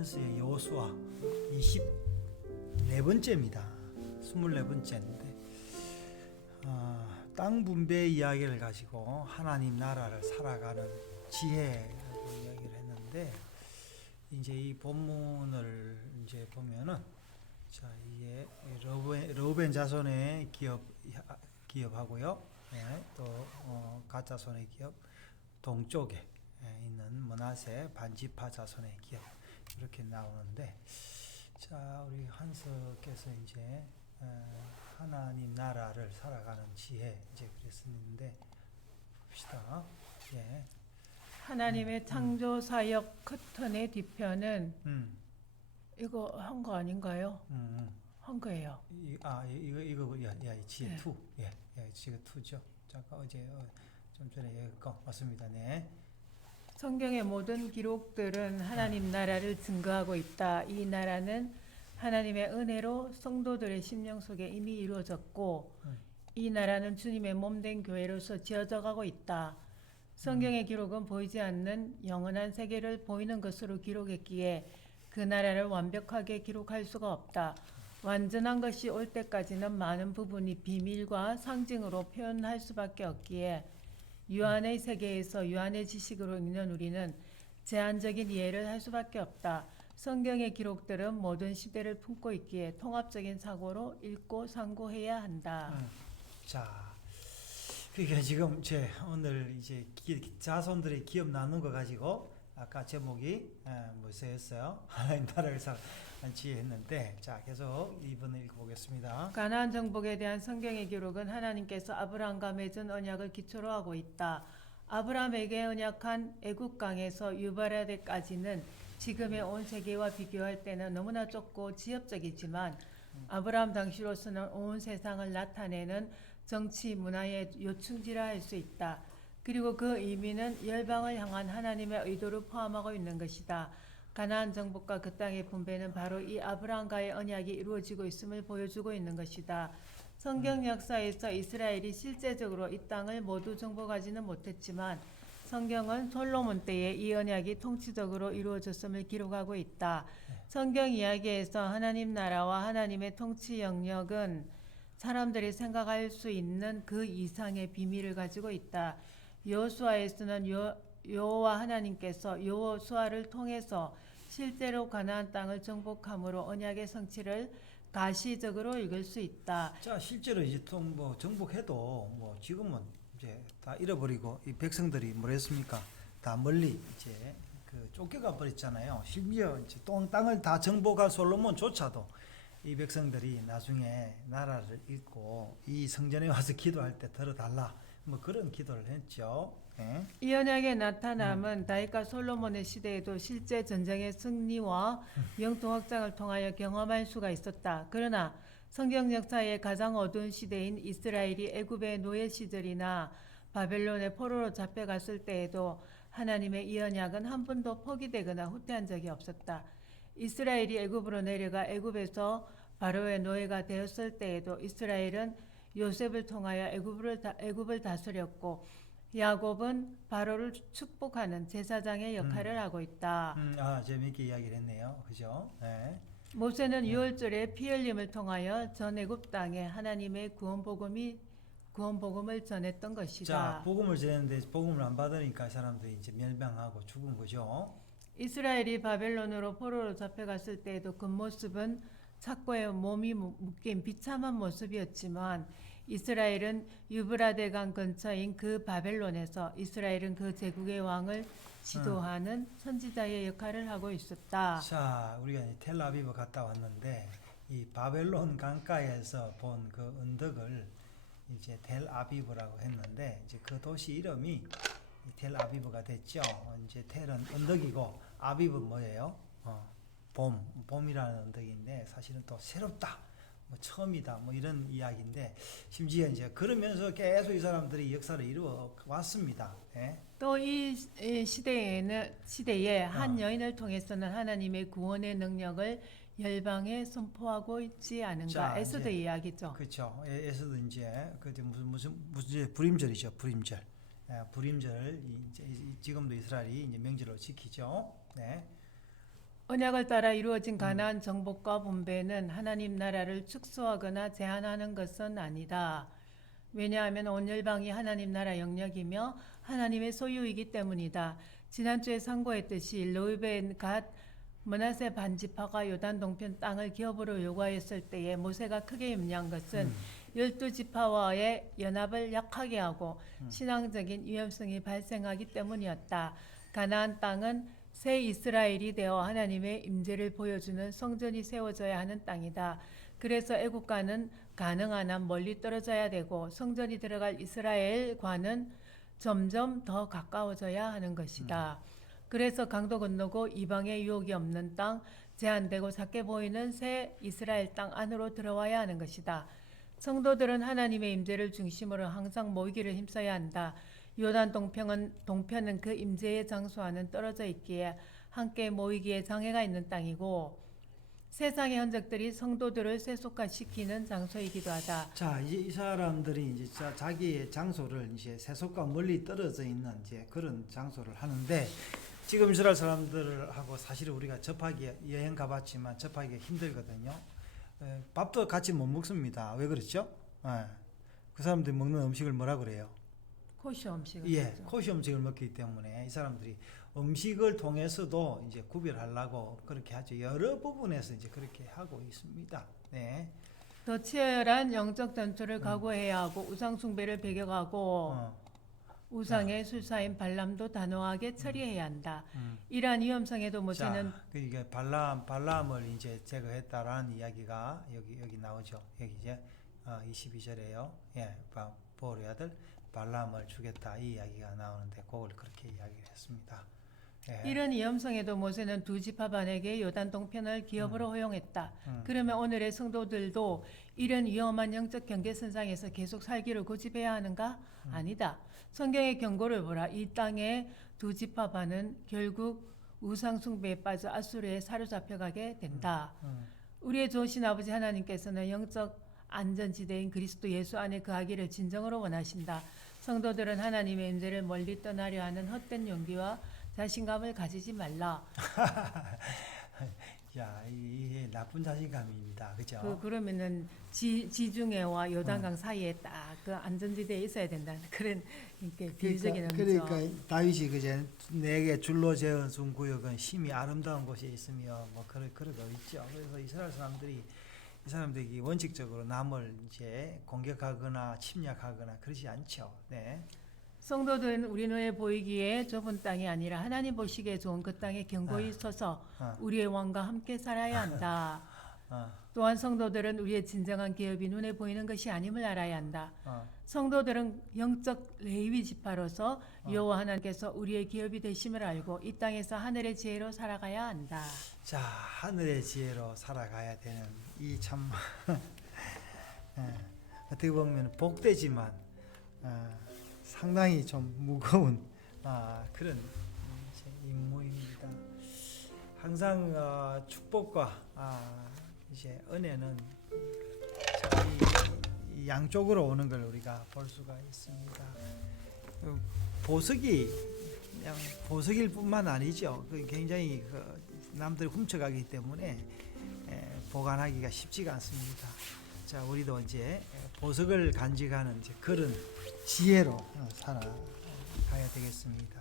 한스의 여호수아 24번째입니다. 24번째인데 땅 분배 이야기를 가지고 하나님 나라를 살아가는 지혜라고 이야기를 했는데, 이제 이 본문을 이제 보면은, 자, 이게 르우벤 자손의 기업하고요, 네, 또 갓 자손의 기업, 동쪽에 있는 므낫세 반지파 자손의 기업, 이렇게 나오는데, 자, 우리 한석께서 이제 하나님 나라를 살아가는 지혜 이제 그랬었는데, 봅시다. 예. 하나님의 창조 사역 커튼의 뒤편은 이거 한 거 아닌가요? 한 거예요. 이거 지혜 네. 2. 예, 지혜 2죠. 잠깐 어제 좀 전에 거 맞습니다. 네. 성경의 모든 기록들은 하나님 나라를 증거하고 있다. 이 나라는 하나님의 은혜로 성도들의 심령 속에 이미 이루어졌고, 이 나라는 주님의 몸된 교회로서 지어져 가고 있다. 성경의 기록은 보이지 않는 영원한 세계를 보이는 것으로 기록했기에 그 나라를 완벽하게 기록할 수가 없다. 완전한 것이 올 때까지는 많은 부분이 비밀과 상징으로 표현할 수밖에 없기에 유한의 세계에서 유한의 지식으로 읽는 우리는 제한적인 이해를 할 수밖에 없다. 성경의 기록들은 모든 시대를 품고 있기에 통합적인 사고로 읽고 상고해야 한다. 자, 그러니까 지금 오늘 이제 자손들의 기업 나눈 거 가지고 아까 제목이 뭐였어요? 하나님 나라를 살아가는 지혜 했는데, 자, 계속 이번을 읽어보겠습니다. 가나안 정복에 대한 성경의 기록은 하나님께서 아브라함과 맺은 언약을 기초로 하고 있다. 아브라함에게 언약한 애굽 강에서 유발라데까지는 지금의 온 세계와 비교할 때는 너무나 좁고 지엽적이지만, 아브라함 당시로서는 온 세상을 나타내는 정치 문화의 요충지라 할 수 있다. 그리고 그 의미는 열방을 향한 하나님의 의도를 포함하고 있는 것이다. 가나안 정복과 그 땅의 분배는 바로 이 아브라함과의 언약이 이루어지고 있음을 보여주고 있는 것이다. 성경 역사에서 이스라엘이 실제적으로 이 땅을 모두 정복하지는 못했지만, 성경은 솔로몬 때에 이 언약이 통치적으로 이루어졌음을 기록하고 있다. 성경 이야기에서 하나님 나라와 하나님의 통치 영역은 사람들이 생각할 수 있는 그 이상의 비밀을 가지고 있다. 여호수아에서는 여호와 하나님께서 여호수아를 통해서 실제로 가나안 땅을 정복함으로 언약의 성취를 가시적으로 읽을 수 있다. 자, 실제로 이제 또 뭐 정복해도 뭐 지금은 이제 다 잃어버리고 이 백성들이 뭐랬습니까? 다 멀리 이제 쫓겨가 버렸잖아요. 심지어 이제 땅을 다 정복한 솔로몬조차도 이 백성들이 나중에 나라를 잃고 이 성전에 와서 기도할 때 들어달라, 뭐 그런 기도를 했죠. 예. 이 언약의 나타남은 다윗과 솔로몬의 시대에도 실제 전쟁의 승리와 영토 확장을 통하여 경험할 수가 있었다. 그러나 성경 역사의 가장 어두운 시대인 이스라엘이 애굽의 노예 시절이나 바벨론의 포로로 잡혀갔을 때에도 하나님의 이 언약은 한 번도 포기되거나 후퇴한 적이 없었다. 이스라엘이 애굽으로 내려가 애굽에서 바로의 노예가 되었을 때에도 이스라엘은 요셉을 통하여 애굽을 다스렸고, 야곱은 바로를 축복하는 제사장의 역할을 하고 있다. 재미있게 이야기를 했네요. 그죠? 네. 모세는 유월절에 피 흘림을 통하여 전 애굽 땅에 하나님의 구원복음을 전했던 것이다. 자, 복음을 전했는데 복음을 안 받으니까 사람들이 이제 멸망하고 죽은 거죠. 이스라엘이 바벨론으로 포로로 잡혀갔을 때에도 그 모습은 착고에 몸이 묶인 비참한 모습이었지만, 이스라엘은 유브라데강 근처인 그 바벨론에서 이스라엘은 그 제국의 왕을 지도하는 선지자의 역할을 하고 있었다. 자, 우리가 이제 텔아비브 갔다 왔는데 이 바벨론 강가에서 본 그 언덕을 이제 텔아비브라고 했는데, 이제 그 도시 이름이 텔아비브가 됐죠. 이제 텔은 언덕이고 아비브는 뭐예요? 봄이라는 언덕인데, 사실은 또 새롭다, 뭐 처음이다, 뭐 이런 이야기인데, 심지어 이제 그러면서 계속 이 사람들이 역사를 이루어 왔습니다. 예? 또 이 시대에 한 여인을 통해서는 하나님의 구원의 능력을 열방에 선포하고 있지 않은가. 자, 에스더 이제 이야기죠. 그렇죠. 에서도 이제 그 무슨 불임절이죠. 불임절. 불임절 이제 지금도 이스라엘이 이제 명절로 지키죠. 네. 언약을 따라 이루어진 가나안 정복과 분배는 하나님 나라를 축소하거나 제한하는 것은 아니다. 왜냐하면 온 열방이 하나님 나라 영역이며 하나님의 소유이기 때문이다. 지난주에 상고했듯이 르우벤, 갓, 므낫세 반지파가 요단 동편 땅을 기업으로 요구하였을 때에 모세가 크게 염려한 것은 12지파와의 연합을 약하게 하고 신앙적인 위험성이 발생하기 때문이었다. 가나안 땅은 새 이스라엘이 되어 하나님의 임재를 보여주는 성전이 세워져야 하는 땅이다. 그래서 애국과는 가능한 한 멀리 떨어져야 되고 성전이 들어갈 이스라엘과는 점점 더 가까워져야 하는 것이다. 그래서 강도 건너고 이방의 유혹이 없는 땅, 제한되고 작게 보이는 새 이스라엘 땅 안으로 들어와야 하는 것이다. 성도들은 하나님의 임재를 중심으로 항상 모이기를 힘써야 한다. 요단 동편은 그 임재의 장소와는 떨어져 있기에 함께 모이기에 장애가 있는 땅이고 세상의 흔적들이 성도들을 세속화시키는 장소이기도 하다. 자, 이제 이 사람들이 이제 자기의 장소를 이제 세속과 멀리 떨어져 있는 이제 그런 장소를 하는데 지금 이스라엘 사람들하고 사실은 우리가 접하기 여행 가봤지만 접하기가 힘들거든요. 밥도 같이 못 먹습니다. 왜 그렇죠? 그 사람들이 먹는 음식을 뭐라 그래요? 코시 음식을 예, 먹죠. 코시 음식을 먹기 때문에 이 사람들이 음식을 통해서도 이제 구별하려고 그렇게 하죠. 여러 부분에서 이제 그렇게 하고 있습니다. 네. 더 치열한 영적 전투를 각오해야 하고 우상 숭배를 배격하고 우상의 술사인 발람도 단호하게 처리해야 한다. 이러한 위험성에도 모세는 자, 그러니까 발람을 이제 제거했다라는 이야기가 여기 나오죠. 여기 이제 22절에요. 예, 보울의 아들 발람을 주겠다 이 이야기가 나오는데 그걸 그렇게 이야기를 했습니다. 예. 이런 위험성에도 모세는 두 지파반에게 요단 동편을 기업으로 허용했다. 그러면 오늘의 성도들도 이런 위험한 영적 경계선상에서 계속 살기를 고집해야 하는가? 아니다. 성경의 경고를 보라. 이 땅의 두 지파반은 결국 우상 숭배에 빠져 아수르에 사로잡혀가게 된다. 우리의 좋으신 아버지 하나님께서는 영적 안전지대인 그리스도 예수 안에 거하기를 진정으로 원하신다. 성도들은 하나님의 임재를 멀리 떠나려 하는 헛된 용기와 자신감을 가지지 말라. 야, 이게 나쁜 자신감입니다. 그죠? 그러면은 지중해와 요단강 사이에 딱 그 안전지대에 있어야 된다는 그런 이렇게 비유적인 의미죠. 그러니까 다윗이 그제 내게 줄로 재어준 구역은 심히 아름다운 곳에 있으며 뭐 그러고 있죠. 그래서 이스라엘 사람들이 원칙적으로 남을 이제 공격하거나 침략하거나 그러지 않죠. 네. 성도들은 우리 눈에 보이기에 좁은 땅이 아니라 하나님 보시기에 좋은 그 땅에 견고히 서서 우리의 왕과 함께 살아야 한다. 또한 성도들은 우리의 진정한 기업이 눈에 보이는 것이 아님을 알아야 한다. 성도들은 영적 레위 지파로서 여호와 하나님께서 우리의 기업이 되심을 알고 이 땅에서 하늘의 지혜로 살아가야 한다. 자, 하늘의 지혜로 살아가야 되는 이 참 어떻게 보면 복되지만 상당히 좀 무거운 그런 임무입니다. 항상 축복과 이제 은혜는 이 양쪽으로 오는 걸 우리가 볼 수가 있습니다. 보석이 그냥 보석일 뿐만 아니죠. 굉장히 남들이 훔쳐가기 때문에 보관하기가 쉽지가 않습니다. 자, 우리도 이제 보석을 간직하는 이제 그런 지혜로 살아가야 되겠습니다.